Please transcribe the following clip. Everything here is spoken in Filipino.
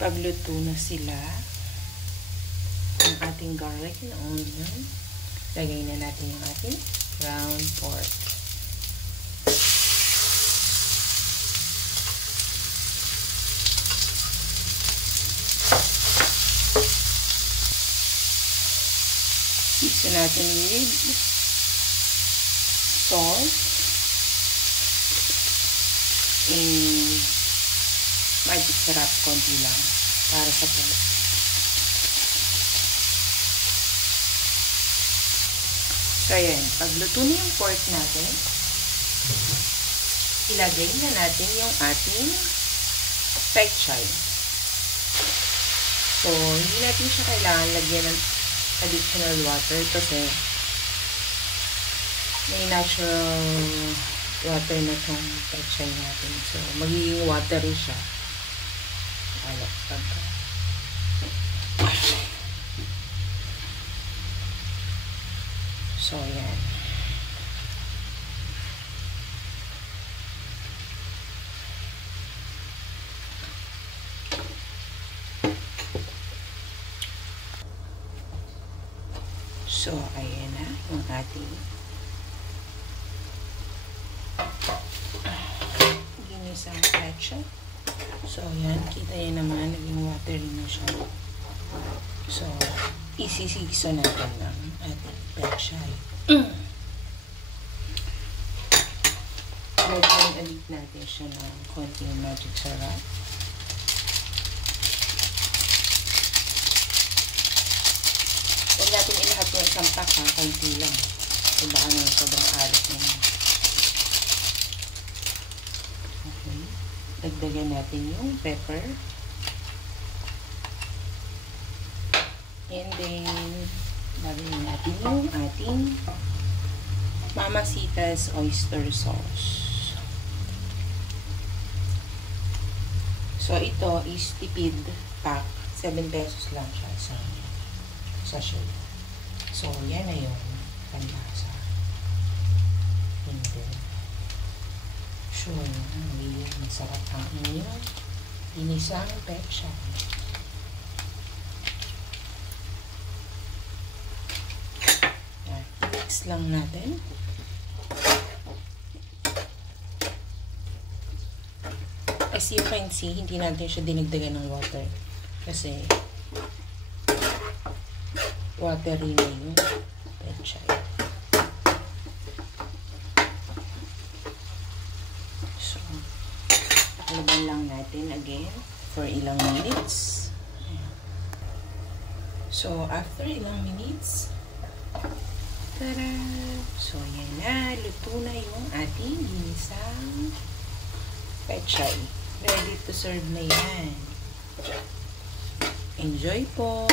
Pagluto na sila, ang ating garlic and onion, lagay na natin yung ating ground pork. Season natin with salt and magic sarap konti lang para sa pork. So ayan, pagluto na yung pork natin, ilagay na natin yung ating pechay. So hindi natin siya kailangan lagyan ng additional water kasi may natural water na itong pechay natin. So, magiging watery siya. So, yan. So, ayan na yung ating ginisang pechay. So, ayan. Kita nyo naman, naging watery na siya. So, isisiso natin ng ating pechay. Mag-alit natin siya ng konting magic sarap. Huwag natin ilahat yung isang pack, ha? Konti lang. Diba ano, sobrang alat naman. Okay. Dagdagan natin yung pepper. And then, lagyan natin yung ating Mamacita's oyster sauce. So, ito is tipid pack. 7 pesos lang siya sa sachet. So, yan na yung panlasa. And then, sure, magiging masarap ang inyong ginisang pechay. Mix lang natin. As you can see, hindi natin siya dinagdagan ng water. Kasi, watery na yung pechay. So, takluban lang natin again for ilang minutes. So, after ilang minutes, tada! So, yan na. Luto na yung ating ginisang pechay. Ready to serve na yan. Enjoy po!